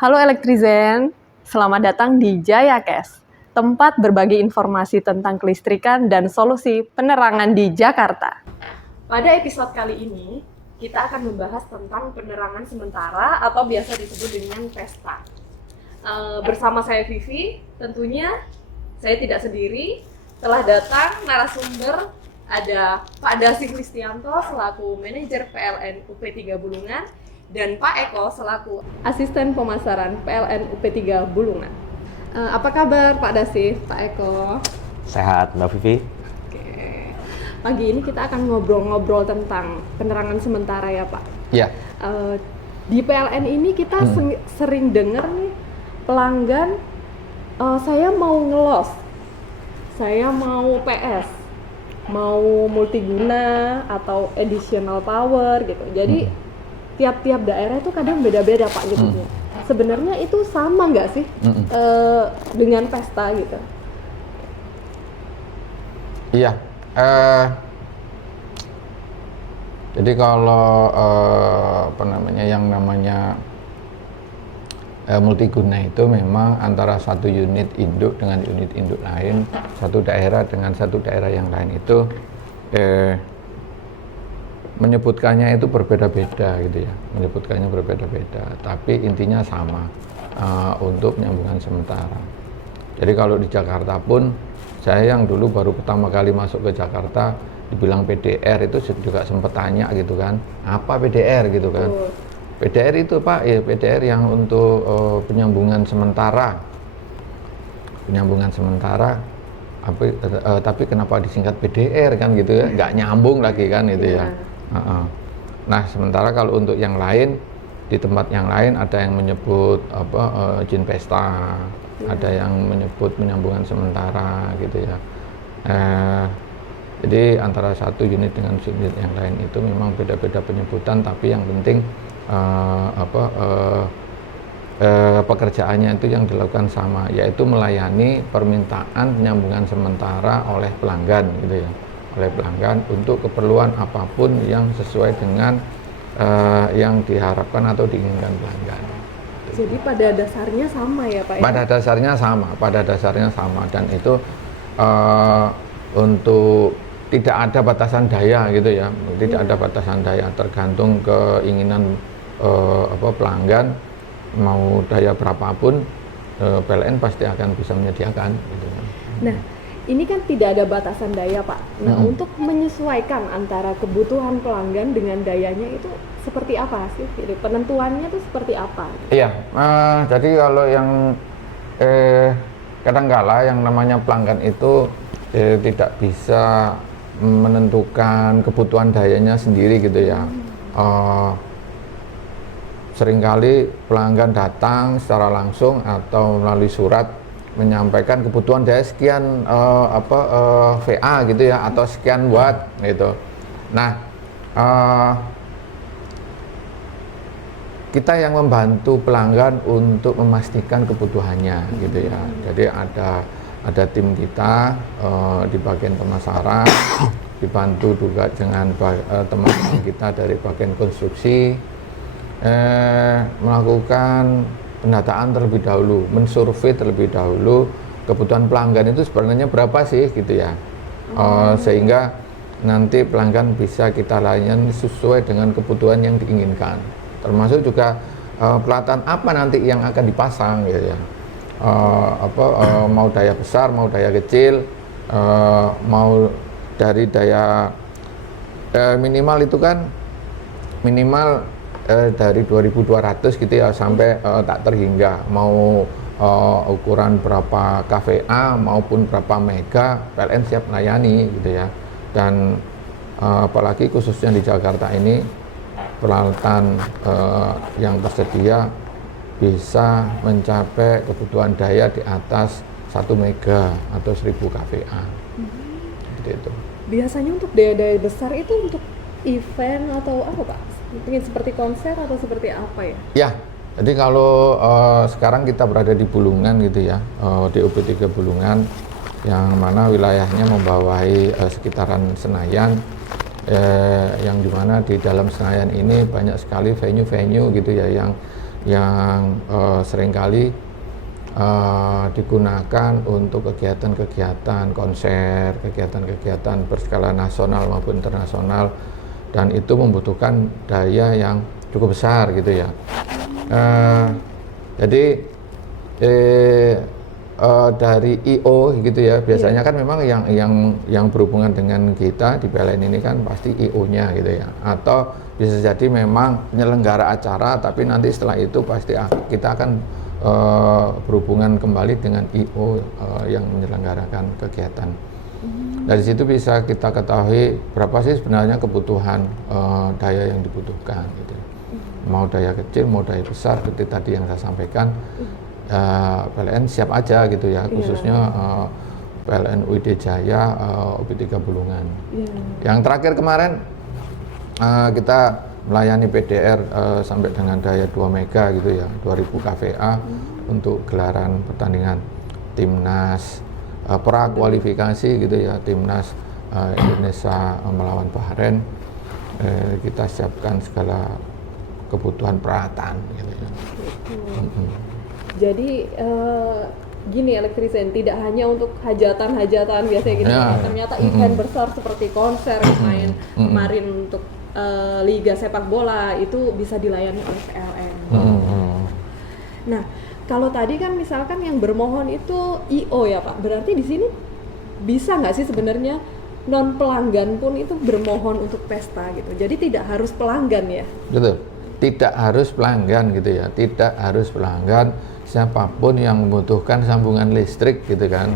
Halo Elektrizen, selamat datang di JayaCast, tempat berbagi informasi tentang kelistrikan dan solusi penerangan di Jakarta. Pada episode kali ini, kita akan membahas tentang penerangan sementara atau biasa disebut dengan pesta. Bersama saya Vivi, tentunya saya tidak sendiri, telah datang narasumber, ada Pak Dasi Kristianto selaku manajer PLN UP3 Bulungan, dan Pak Eko selaku asisten pemasaran PLN UP3 Bulungan. Apa kabar Pak Dasi, Pak Eko? Sehat Mbak Vivi. Oke. Pagi ini kita akan ngobrol-ngobrol tentang penerangan sementara ya Pak. Iya. Di PLN ini kita sering dengar nih pelanggan, saya mau ngelos, saya mau PS, mau multiguna atau additional power gitu. Jadi tiap-tiap daerah itu kadang beda-beda Pak gitu. Sebenarnya itu sama nggak sih dengan pesta gitu? Iya. Jadi kalau yang namanya multiguna itu memang antara satu unit induk dengan unit induk lain, satu daerah dengan satu daerah yang lain itu menyebutkannya itu berbeda-beda gitu ya, menyebutkannya berbeda-beda, tapi intinya sama untuk penyambungan sementara. Jadi kalau di Jakarta pun, saya yang dulu baru pertama kali masuk ke Jakarta, dibilang PDR itu juga sempat tanya gitu kan, apa PDR gitu kan? PDR itu Pak, ya PDR yang untuk penyambungan sementara, tapi kenapa disingkat PDR kan gitu ya, nggak nyambung lagi kan itu ya. Nah sementara kalau untuk yang lain, di tempat yang lain ada yang menyebut izin pesta, ada yang menyebut penyambungan sementara gitu ya. Jadi antara satu unit dengan unit yang lain itu memang beda-beda penyebutan, tapi yang penting pekerjaannya itu yang dilakukan sama, yaitu melayani permintaan penyambungan sementara oleh pelanggan gitu ya, oleh pelanggan untuk keperluan apapun yang sesuai dengan yang diharapkan atau diinginkan pelanggan. Jadi pada dasarnya sama ya Pak? Pada dasarnya sama, dan itu untuk tidak ada batasan daya gitu ya, tidak ada batasan daya, tergantung keinginan pelanggan, mau daya berapapun PLN pasti akan bisa menyediakan gitu. Nah, ini kan tidak ada batasan daya Pak. Nah, untuk menyesuaikan antara kebutuhan pelanggan dengan dayanya itu seperti apa sih? Penentuannya itu seperti apa? Iya, jadi kalau yang kadangkala yang namanya pelanggan itu tidak bisa menentukan kebutuhan dayanya sendiri gitu ya. Seringkali pelanggan datang secara langsung atau melalui surat menyampaikan kebutuhan daya sekian VA gitu ya, atau sekian watt gitu. Nah, kita yang membantu pelanggan untuk memastikan kebutuhannya gitu ya. Jadi ada tim kita di bagian pemasaran, dibantu juga dengan teman-teman kita dari bagian konstruksi, melakukan pendataan terlebih dahulu, mensurvei terlebih dahulu kebutuhan pelanggan itu sebenarnya berapa sih gitu ya, sehingga nanti pelanggan bisa kita layani sesuai dengan kebutuhan yang diinginkan, termasuk juga pelatan apa nanti yang akan dipasang gitu ya, mau daya besar, mau daya kecil, mau dari daya minimal itu kan minimal dari 2200 gitu ya sampai tak terhingga, mau ukuran berapa kVA maupun berapa mega, PLN siap melayani gitu ya. Dan apalagi khususnya di Jakarta ini, peralatan yang tersedia bisa mencapai kebutuhan daya di atas 1 mega atau 1000 kVA gitu itu. Biasanya untuk daya-daya besar itu untuk event atau apa Pak? Mungkin seperti konser atau seperti apa ya? Ya, jadi kalau sekarang kita berada di Bulungan gitu ya, di UP3 Bulungan, yang mana wilayahnya membawahi sekitaran Senayan, yang dimana di dalam Senayan ini banyak sekali venue-venue gitu ya, yang yang seringkali digunakan untuk kegiatan-kegiatan konser, kegiatan-kegiatan berskala nasional maupun internasional, dan itu membutuhkan daya yang cukup besar gitu ya. Jadi dari I/O gitu ya, biasanya kan memang yang berhubungan dengan kita di PLN ini kan pasti I/O-nya gitu ya, atau bisa jadi memang penyelenggara acara, tapi nanti setelah itu pasti kita akan berhubungan kembali dengan I/O yang menyelenggarakan kegiatan. Dari situ bisa kita ketahui berapa sih sebenarnya kebutuhan daya yang dibutuhkan gitu. Mau daya kecil, mau daya besar, seperti tadi yang saya sampaikan, PLN siap aja gitu ya, khususnya PLN UID Jaya, OP3 Bulungan. Yang terakhir kemarin kita melayani PDR sampai dengan daya 2 mega gitu ya, 2000 kVA untuk gelaran pertandingan timnas pra kualifikasi gitu ya, timnas Indonesia melawan Bahrain. Kita siapkan segala kebutuhan peralatan gitu ya. Jadi gini elektrisen, tidak hanya untuk hajatan-hajatan biasanya gitu, ternyata event besar seperti konser main kemarin untuk liga sepak bola itu bisa dilayani oleh PLN. Nah, kalau tadi kan misalkan yang bermohon itu I/O ya Pak, berarti di sini bisa nggak sih sebenarnya non pelanggan pun itu bermohon untuk pesta gitu, jadi tidak harus pelanggan ya? Betul, tidak harus pelanggan gitu ya, tidak harus pelanggan, siapapun yang membutuhkan sambungan listrik gitu kan,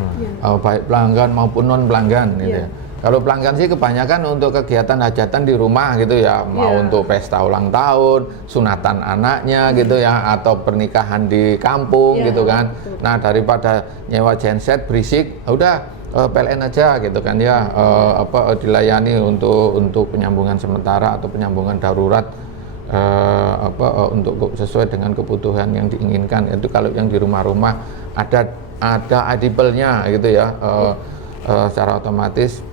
baik pelanggan maupun non pelanggan gitu ya. Kalau pelanggan sih kebanyakan untuk kegiatan hajatan di rumah gitu ya, mau untuk pesta ulang tahun, sunatan anaknya gitu ya, atau pernikahan di kampung gitu kan. Nah, daripada nyewa genset berisik, udah PLN aja gitu kan ya, dilayani untuk penyambungan sementara atau penyambungan darurat, untuk sesuai dengan kebutuhan yang diinginkan. Itu kalau yang di rumah-rumah ada adibelnya gitu ya, secara otomatis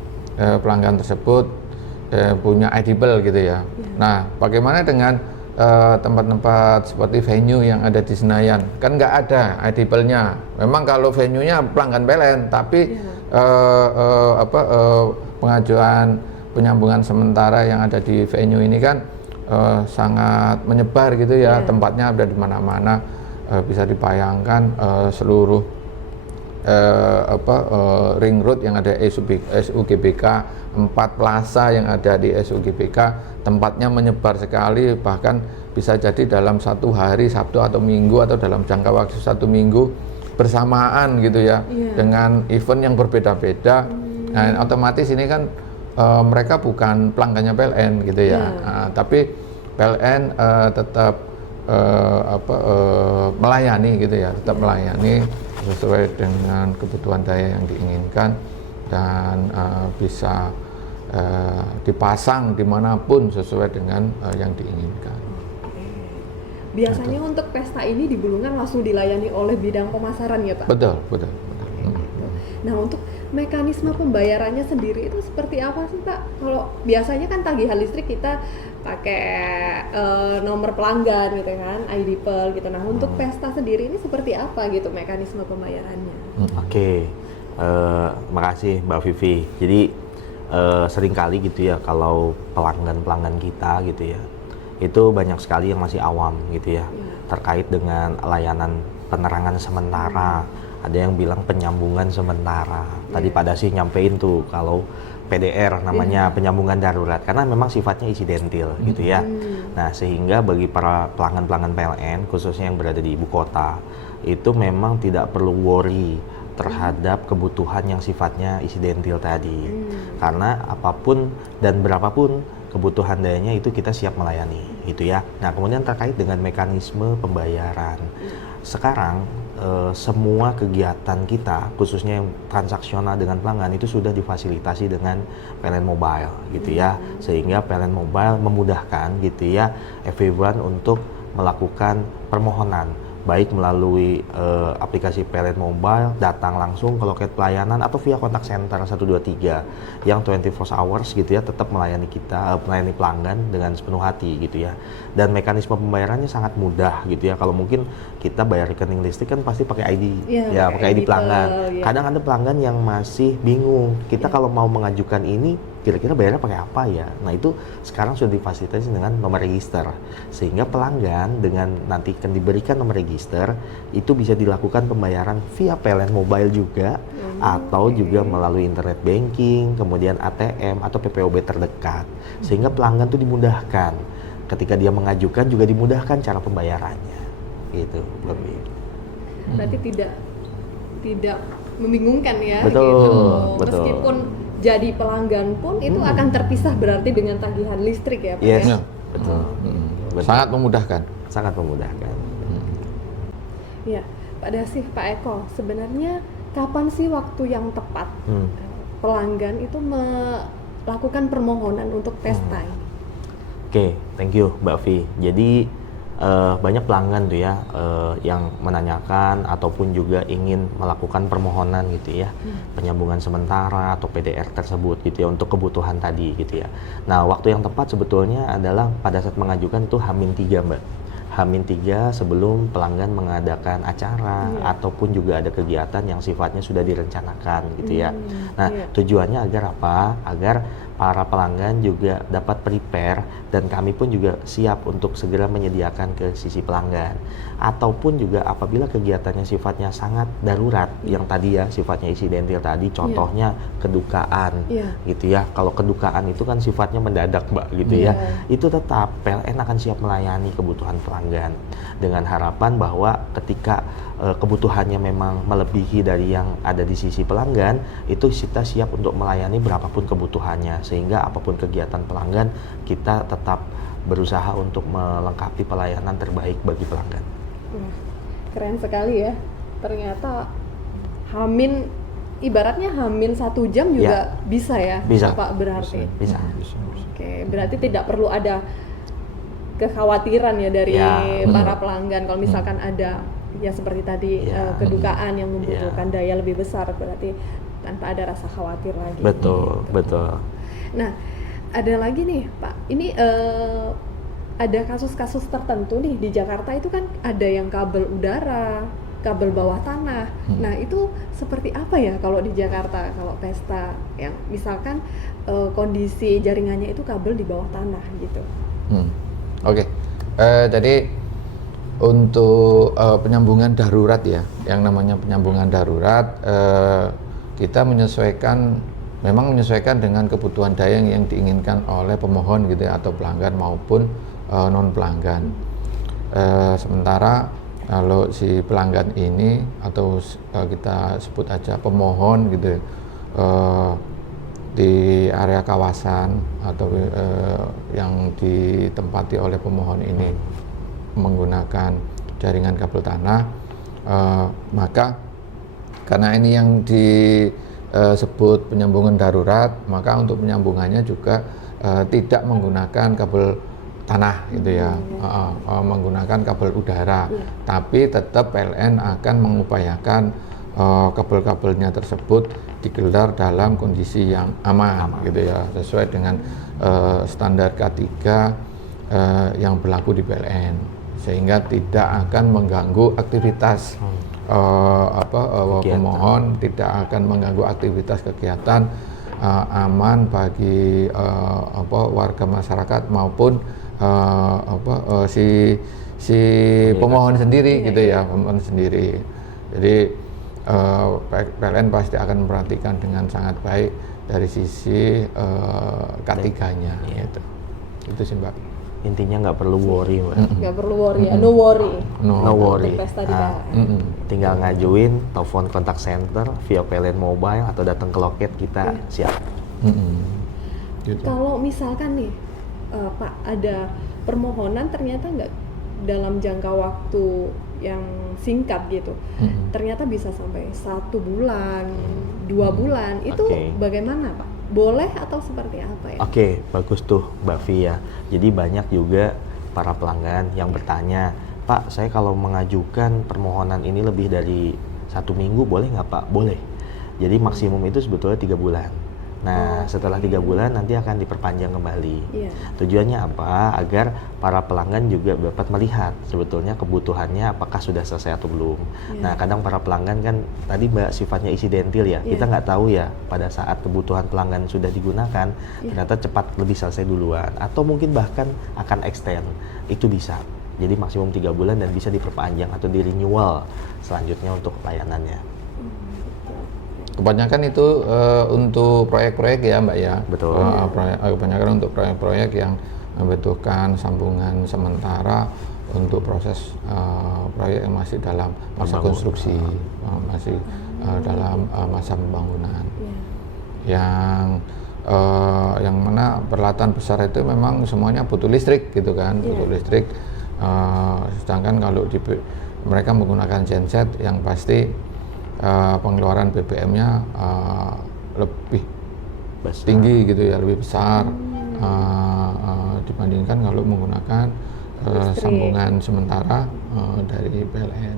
pelanggan tersebut punya adibel gitu ya. Nah, bagaimana dengan tempat-tempat seperti venue yang ada di Senayan? Kan nggak ada adibelnya. Memang kalau venue-nya pelanggan PLN, tapi pengajuan penyambungan sementara yang ada di venue ini kan sangat menyebar gitu ya, tempatnya ada di mana-mana. Bisa dibayangkan seluruh ring road yang ada SUGBK, 4 plaza yang ada di SUGBK, tempatnya menyebar sekali, bahkan bisa jadi dalam satu hari, Sabtu atau Minggu, atau dalam jangka waktu 1 minggu bersamaan gitu ya, dengan event yang berbeda-beda. Nah, otomatis ini kan mereka bukan pelanggannya PLN gitu ya, tapi PLN tetap melayani gitu ya, tetap melayani sesuai dengan kebutuhan daya yang diinginkan, dan bisa dipasang dimanapun sesuai dengan yang diinginkan. Biasanya untuk pesta ini di Bulungan langsung dilayani oleh bidang pemasaran ya Pak? Betul. Nah, untuk mekanisme pembayarannya sendiri itu seperti apa sih Pak? Kalau biasanya kan tagihan listrik kita pakai nomor pelanggan gitu kan, IDPL gitu. Nah, untuk pesta sendiri ini seperti apa gitu mekanisme pembayarannya? Oke, makasih Mbak Vivi. Jadi seringkali gitu ya, kalau pelanggan-pelanggan kita gitu ya, itu banyak sekali yang masih awam gitu ya, terkait dengan layanan penerangan sementara. Ada yang bilang penyambungan sementara. Tadi Pak Dasi nyampein tuh kalau PDR namanya penyambungan darurat, karena memang sifatnya insidentil gitu ya. Nah, sehingga bagi para pelanggan-pelanggan PLN khususnya yang berada di ibu kota itu memang tidak perlu worry terhadap kebutuhan yang sifatnya insidentil tadi. Karena apapun dan berapapun kebutuhan dayanya itu kita siap melayani gitu ya. Nah, kemudian terkait dengan mekanisme pembayaran. Sekarang semua kegiatan kita, khususnya yang transaksional dengan pelanggan, itu sudah difasilitasi dengan PLN Mobile gitu ya, sehingga PLN Mobile memudahkan gitu ya everyone untuk melakukan permohonan baik melalui aplikasi PLN Mobile, datang langsung ke loket pelayanan atau via kontak center 123 yang 24 hours gitu ya, tetap melayani kita, melayani pelanggan dengan sepenuh hati gitu ya. Dan mekanisme pembayarannya sangat mudah gitu ya. Kalau mungkin kita bayar rekening listrik kan pasti pakai ID, ya pakai ID pelanggan. ya. Kadang ada pelanggan yang masih bingung, kita kalau mau mengajukan ini kira-kira bayarnya pakai apa ya? Nah itu sekarang sudah difasilitasi dengan nomor register, sehingga pelanggan dengan nanti akan diberikan nomor register itu bisa dilakukan pembayaran via PLN Mobile juga, atau juga melalui internet banking, kemudian ATM atau PPOB terdekat, sehingga pelanggan itu dimudahkan. Ketika dia mengajukan juga dimudahkan cara pembayarannya, gitu. Berarti tidak membingungkan ya, Betul, gitu. betul. Meskipun jadi pelanggan pun itu akan terpisah berarti dengan tagihan listrik ya Pak Yes, ya? betul. Betul. Sangat memudahkan. Sangat memudahkan. Ya, Pak Dasif, Pak Eko, sebenarnya kapan sih waktu yang tepat pelanggan itu melakukan permohonan untuk pesta ini? Oke, thank you Mbak Vi. Jadi banyak pelanggan tuh ya yang menanyakan ataupun juga ingin melakukan permohonan gitu ya, penyambungan sementara atau PDR tersebut gitu ya untuk kebutuhan tadi gitu ya. Nah, waktu yang tepat sebetulnya adalah pada saat mengajukan itu H-3 Mbak. H-3 sebelum pelanggan mengadakan acara ataupun juga ada kegiatan yang sifatnya sudah direncanakan gitu ya. Nah, tujuannya agar apa? Agar para pelanggan juga dapat prepare dan kami pun juga siap untuk segera menyediakan ke sisi pelanggan. Ataupun juga apabila kegiatannya sifatnya sangat darurat yang tadi ya sifatnya insidental tadi, contohnya kedukaan gitu ya. Kalau kedukaan itu kan sifatnya mendadak Mbak gitu ya. Itu tetap PLN akan siap melayani kebutuhan pelanggan dengan harapan bahwa ketika kebutuhannya memang melebihi dari yang ada di sisi pelanggan, itu kita siap untuk melayani berapapun kebutuhannya, sehingga apapun kegiatan pelanggan kita tetap berusaha untuk melengkapi pelayanan terbaik bagi pelanggan. Keren sekali ya, ternyata ibaratnya Hamin 1 jam juga bisa ya bisa. Pak berarti? Bisa. Oke, berarti tidak perlu ada kekhawatiran ya dari para pelanggan kalau misalkan ada ya seperti tadi kedukaan yang membutuhkan daya lebih besar, berarti tanpa ada rasa khawatir lagi. Betul, betul. Nah, ada lagi nih Pak, ini ada kasus-kasus tertentu nih di Jakarta itu kan ada yang kabel udara, kabel bawah tanah. Nah, itu seperti apa ya kalau di Jakarta, kalau pesta yang misalkan kondisi jaringannya itu kabel di bawah tanah gitu. Oke. Jadi untuk penyambungan darurat ya, yang namanya penyambungan darurat kita memang menyesuaikan dengan kebutuhan daya yang diinginkan oleh pemohon gitu ya, atau pelanggan maupun non pelanggan. Sementara kalau si pelanggan ini atau kita sebut aja pemohon gitu ya, di area kawasan atau yang ditempati oleh pemohon ini menggunakan jaringan kabel tanah, maka karena ini yang disebut penyambungan darurat, maka untuk penyambungannya juga tidak menggunakan kabel tanah gitu ya, menggunakan kabel udara, tapi tetap PLN akan mengupayakan kabel-kabelnya tersebut digelar dalam kondisi yang aman gitu ya, sesuai dengan standar K3 yang berlaku di PLN, sehingga tidak akan mengganggu aktivitas pemohon, tidak akan mengganggu aktivitas kegiatan, aman bagi warga masyarakat maupun si pemohon sendiri gitu ya, pemohon sendiri. Jadi PLN pasti akan memperhatikan dengan sangat baik dari sisi K3-nya gitu. Itu sih Mbak. Intinya nggak perlu worry Mbak. Nggak perlu worry ya, no worry. No worry. Untuk pesta di PLN. Tinggal ngajuin telepon kontak center via PLN Mobile atau datang ke loket kita siap. Gitu. Kalau misalkan nih Pak ada permohonan ternyata nggak dalam jangka waktu yang singkat gitu, ternyata bisa sampai 1 bulan, 2 bulan, itu bagaimana Pak? Boleh atau seperti apa ya? Oke, bagus tuh Mbak Vi ya. Jadi banyak juga para pelanggan yang bertanya, Pak, saya kalau mengajukan permohonan ini lebih dari 1 minggu boleh nggak Pak? Boleh. Jadi maksimum itu sebetulnya 3 bulan. Nah, setelah 3 bulan nanti akan diperpanjang kembali. Iya. Tujuannya apa? Agar para pelanggan juga dapat melihat sebetulnya kebutuhannya apakah sudah selesai atau belum. Nah, kadang para pelanggan kan tadi Mbak sifatnya insidentil ya. Kita nggak tahu ya pada saat kebutuhan pelanggan sudah digunakan, ternyata cepat lebih selesai duluan. Atau mungkin bahkan akan extend. Itu bisa. Jadi maksimum 3 bulan dan bisa diperpanjang atau di renewal selanjutnya untuk layanannya. Kebanyakan itu untuk proyek-proyek ya Mbak ya. Betul. Kebanyakan untuk proyek-proyek yang membutuhkan sambungan sementara untuk proses proyek yang masih dalam masa konstruksi, masih dalam masa pembangunan. Yang mana peralatan besar itu memang semuanya butuh listrik gitu kan, butuh listrik. Sedangkan kalau mereka menggunakan genset yang pasti pengeluaran BBM-nya lebih tinggi gitu ya, lebih besar dibandingkan kalau menggunakan sambungan sementara dari PLN.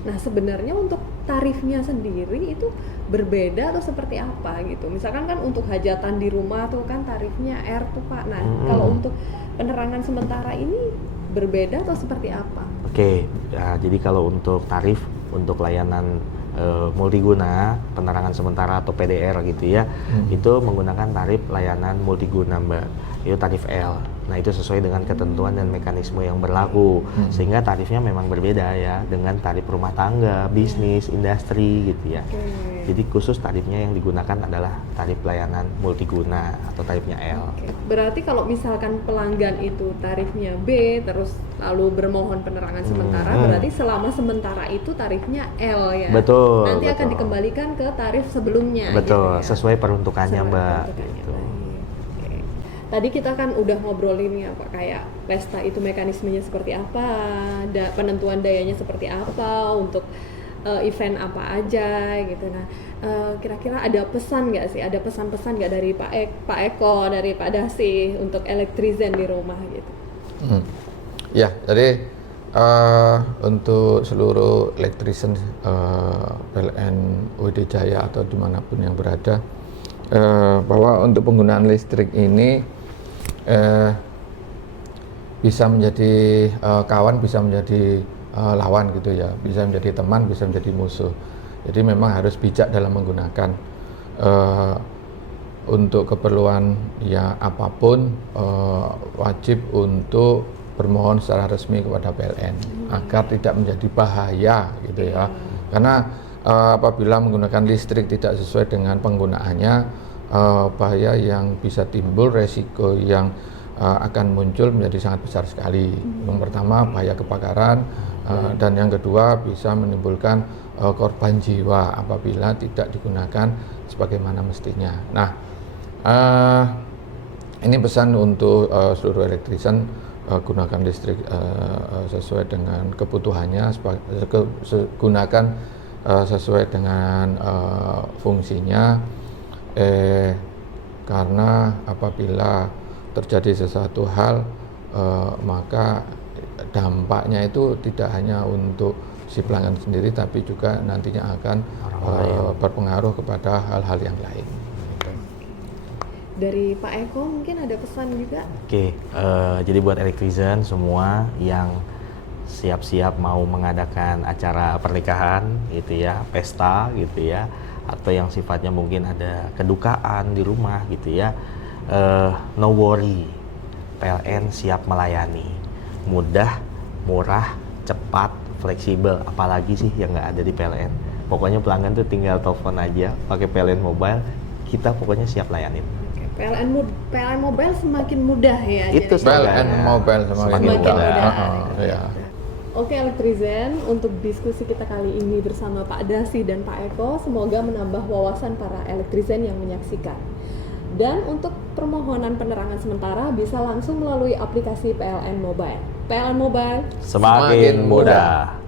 Nah, sebenarnya untuk tarifnya sendiri itu berbeda atau seperti apa gitu? Misalkan kan untuk hajatan di rumah tuh kan tarifnya R tuh Pak. Nah, kalau untuk penerangan sementara ini berbeda atau seperti apa? Oke, ya, jadi kalau untuk tarif untuk layanan multiguna penerangan sementara atau PDR gitu ya, itu menggunakan tarif layanan multiguna Mbak, itu tarif L. Nah itu sesuai dengan ketentuan dan mekanisme yang berlaku, sehingga tarifnya memang berbeda ya dengan tarif rumah tangga, bisnis, industri gitu ya. Jadi khusus tarifnya yang digunakan adalah tarif layanan multiguna atau tarifnya L. Berarti kalau misalkan pelanggan itu tarifnya B, terus lalu bermohon penerangan sementara, berarti selama sementara itu tarifnya L ya? Betul. Nanti akan dikembalikan ke tarif sebelumnya. Betul, gitu ya? Sesuai peruntukannya Mbak. Peruntukannya. Gitu. Tadi kita kan udah ngobrolin ya Pak, kayak Lesta itu mekanismenya seperti apa, penentuan dayanya seperti apa, untuk event apa aja gitu. Nah, kira-kira ada pesan nggak sih? Ada pesan-pesan nggak dari Pak Eko, dari Pak Dasi untuk elektrizen di rumah gitu? Ya, jadi untuk seluruh elektrisian PLN WD Jaya atau dimanapun yang berada, bahwa untuk penggunaan listrik ini bisa menjadi kawan, bisa menjadi lawan gitu ya, bisa menjadi teman, bisa menjadi musuh. Jadi memang harus bijak dalam menggunakan untuk keperluan ya apapun, wajib untuk bermohon secara resmi kepada PLN agar tidak menjadi bahaya gitu ya. Karena apabila menggunakan listrik tidak sesuai dengan penggunaannya, bahaya yang bisa timbul, resiko yang akan muncul menjadi sangat besar sekali. Yang pertama bahaya kebakaran, dan yang kedua bisa menimbulkan korban jiwa apabila tidak digunakan sebagaimana mestinya. Nah, ini pesan untuk seluruh elektrisian, gunakan listrik sesuai dengan kebutuhannya, gunakan sesuai dengan fungsinya, karena apabila terjadi sesuatu hal, maka dampaknya itu tidak hanya untuk si pelanggan sendiri, tapi juga nantinya akan berpengaruh kepada hal-hal yang lain. Dari Pak Eko mungkin ada pesan juga? Oke, jadi buat elektrisian semua yang siap-siap mau mengadakan acara pernikahan gitu ya, pesta gitu ya, atau yang sifatnya mungkin ada kedukaan di rumah gitu ya, no worry, PLN siap melayani, mudah, murah, cepat, fleksibel, apalagi sih yang nggak ada di PLN. Pokoknya pelanggan tuh tinggal telepon aja pakai PLN Mobile, kita pokoknya siap layanin. PLN Mobile semakin mudah ya. Itu PLN Mobile semakin mudah. Ya. Oke elektrizen, untuk diskusi kita kali ini bersama Pak Dasi dan Pak Eko, semoga menambah wawasan para elektrizen yang menyaksikan. Dan untuk permohonan penerangan sementara bisa langsung melalui aplikasi PLN Mobile. PLN Mobile Semakin mudah.